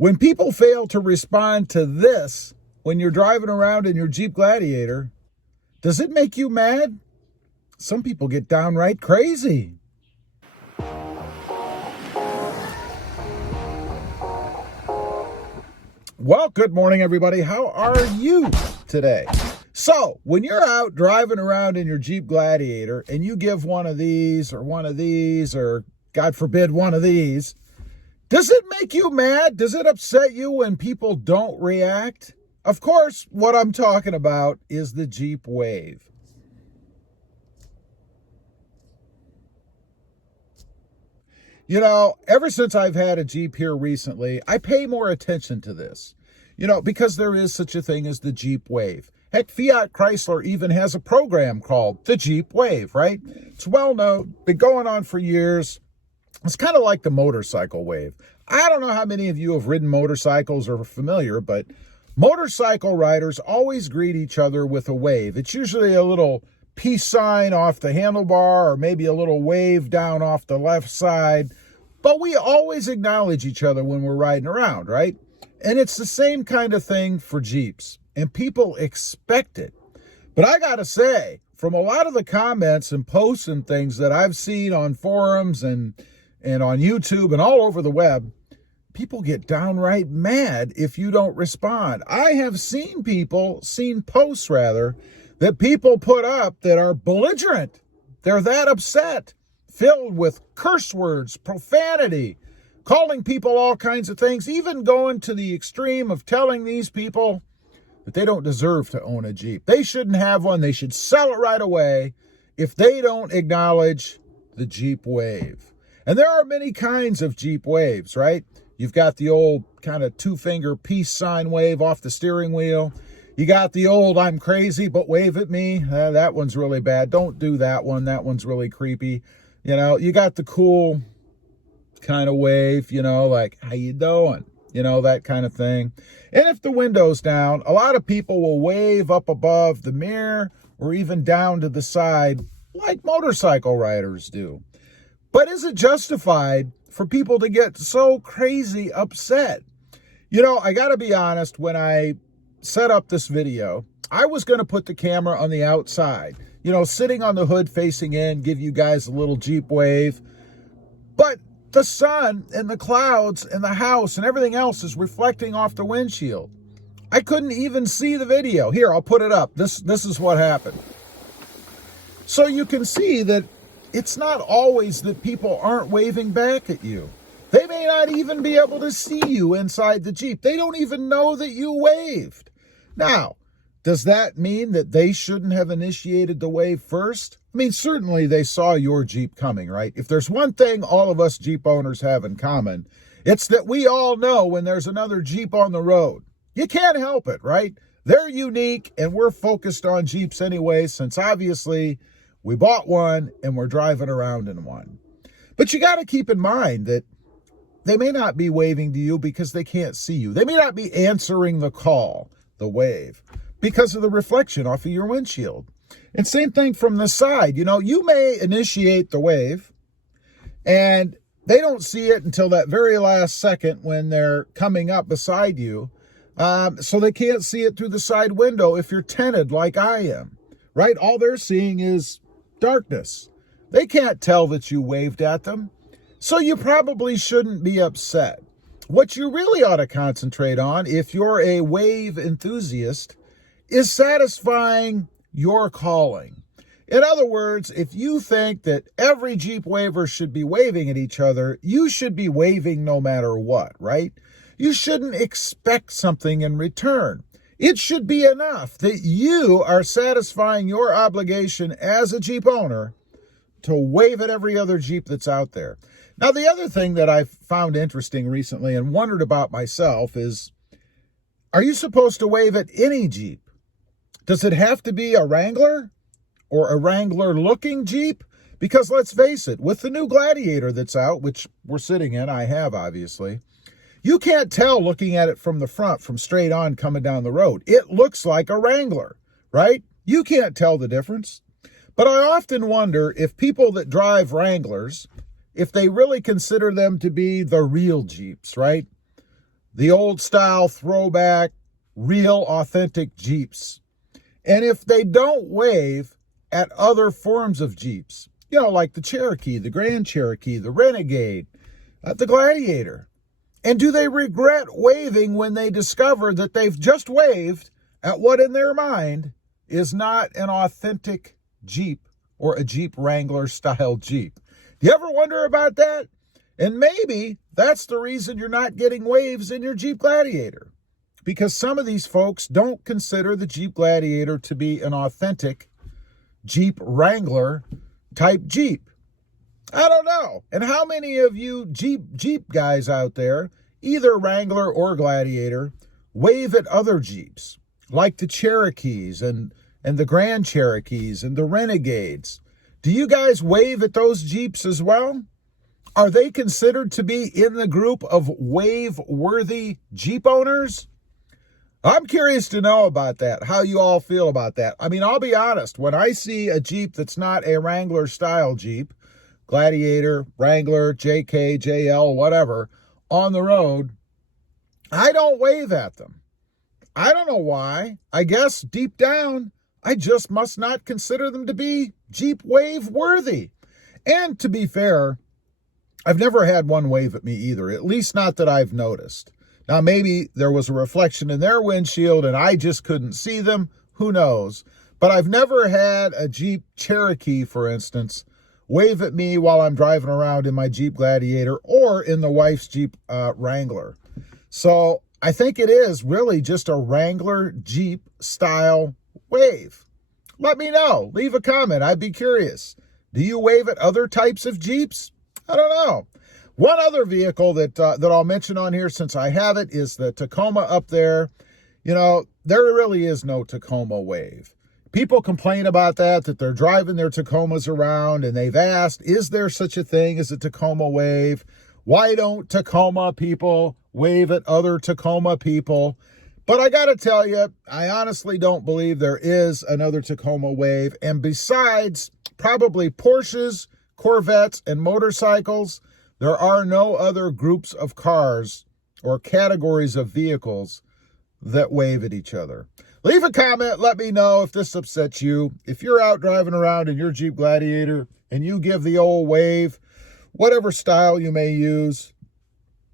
When people fail to respond to this when you're driving around in your Jeep Gladiator, does it make you mad? Some people get downright crazy. Well, good morning, everybody. How are you today? So, when you're out driving around in your Jeep Gladiator and you give one of these, or God forbid, one of these, does it make you mad? Does it upset you when people don't react? Of course, what I'm talking about is the Jeep Wave. You know, ever since I've had a Jeep here recently, I pay more attention to this. You know, because there is such a thing as the Jeep Wave. Heck, Fiat Chrysler even has a program called the Jeep Wave, right? It's well known, been going on for years. It's kind of like the motorcycle wave. I don't know how many of you have ridden motorcycles or are familiar, but motorcycle riders always greet each other with a wave. It's usually a little peace sign off the handlebar or maybe a little wave down off the left side. But we always acknowledge each other when we're riding around, right? And it's the same kind of thing for Jeeps, and people expect it. But I gotta say, from a lot of the comments and posts and things that I've seen on forums and on YouTube and all over the web, people get downright mad if you don't respond. I have seen posts that people put up that are belligerent. They're that upset, filled with curse words, profanity, calling people all kinds of things, even going to the extreme of telling these people that they don't deserve to own a Jeep. They shouldn't have one. They should sell it right away if they don't acknowledge the Jeep Wave. And there are many kinds of Jeep Waves, right? You've got the old kind of two-finger peace sign wave off the steering wheel. You got the old I'm crazy, but wave at me. That one's really bad. Don't do that one. That one's really creepy. You know, you got the cool kind of wave, you know, like, how you doing? You know, that kind of thing. And if the window's down, a lot of people will wave up above the mirror or even down to the side like motorcycle riders do. But is it justified for people to get so crazy upset? You know, I got to be honest, when I set up this video, I was going to put the camera on the outside, you know, sitting on the hood facing in, give you guys a little Jeep Wave. But the sun and the clouds and the house and everything else is reflecting off the windshield. I couldn't even see the video. Here, I'll put it up. This is what happened. So you can see that it's not always that people aren't waving back at you. They may not even be able to see you inside the Jeep. They don't even know that you waved. Now, does that mean that they shouldn't have initiated the wave first? I mean, certainly they saw your Jeep coming, right? If there's one thing all of us Jeep owners have in common, it's that we all know when there's another Jeep on the road. You can't help it, right? They're unique, and we're focused on Jeeps anyway, since obviously we bought one and we're driving around in one. But you got to keep in mind that they may not be waving to you because they can't see you. They may not be answering the call, the wave, because of the reflection off of your windshield. And same thing from the side. You know, you may initiate the wave and they don't see it until that very last second when they're coming up beside you. So they can't see it through the side window if you're tinted like I am, right? All they're seeing is darkness. They can't tell that you waved at them. So you probably shouldn't be upset. What you really ought to concentrate on, if you're a wave enthusiast, is satisfying your calling. In other words, if you think that every Jeep waver should be waving at each other, you should be waving no matter what, right? You shouldn't expect something in return. It should be enough that you are satisfying your obligation as a Jeep owner to wave at every other Jeep that's out there. Now, the other thing that I've found interesting recently and wondered about myself is, are you supposed to wave at any Jeep? Does it have to be a Wrangler or a Wrangler-looking Jeep? Because let's face it, with the new Gladiator that's out, which we're sitting in, I have obviously, you can't tell looking at it from the front, from straight on coming down the road. It looks like a Wrangler, right? You can't tell the difference. But I often wonder if people that drive Wranglers, if they really consider them to be the real Jeeps, right? the old style throwback, real authentic Jeeps. And if they don't wave at other forms of Jeeps, like the Cherokee, the Grand Cherokee, the Renegade, the Gladiator, and do they regret waving when they discover that they've just waved at what in their mind is not an authentic Jeep or a Jeep Wrangler style Jeep? Do you ever wonder about that? And maybe that's the reason you're not getting waves in your Jeep Gladiator, because some of these folks don't consider the Jeep Gladiator to be an authentic Jeep Wrangler type Jeep. I don't know. And how many of you Jeep guys out there, either Wrangler or Gladiator, wave at other Jeeps, like the Cherokees and the Grand Cherokees and the Renegades? Do you guys wave at those Jeeps as well? Are they considered to be in the group of wave-worthy Jeep owners? I'm curious to know about that, how you all feel about that. I mean, I'll be honest, when I see a Jeep that's not a Wrangler-style Jeep, Gladiator, Wrangler, JK, JL, whatever, on the road, I don't wave at them. I don't know why. I guess deep down, I just must not consider them to be Jeep wave-worthy. And to be fair, I've never had one wave at me either, at least not that I've noticed. Now, maybe there was a reflection in their windshield and I just couldn't see them. Who knows? But I've never had a Jeep Cherokee, for instance, wave at me while I'm driving around in my Jeep Gladiator or in the wife's Jeep Wrangler. So I think it is really just a Wrangler Jeep style wave. Let me know. Leave a comment. I'd be curious. Do you wave at other types of Jeeps? I don't know. One other vehicle that I'll mention on here, since I have it, is the Tacoma up there. There really is no Tacoma wave. People complain about that they're driving their Tacomas around, and they've asked, is there such a thing as a Tacoma wave? Why don't Tacoma people wave at other Tacoma people? But I got to tell you, I honestly don't believe there is another Tacoma wave. And besides probably Porsches, Corvettes, and motorcycles, there are no other groups of cars or categories of vehicles that wave at each other. Leave a comment. Let me know if this upsets you. If you're out driving around in your Jeep Gladiator and you give the old wave, whatever style you may use,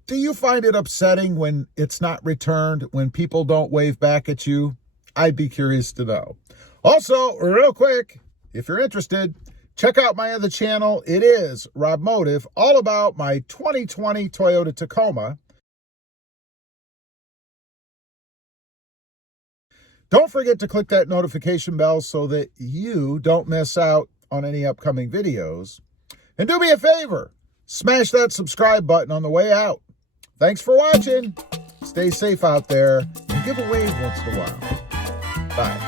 do you find it upsetting when it's not returned, when people don't wave back at you? I'd be curious to know. Also, real quick, if you're interested, check out my other channel. It is Rob Motive, all about my 2020 Toyota Tacoma. Don't forget to click that notification bell so that you don't miss out on any upcoming videos. And do me a favor, smash that subscribe button on the way out. Thanks for watching. Stay safe out there and give a wave once in a while. Bye.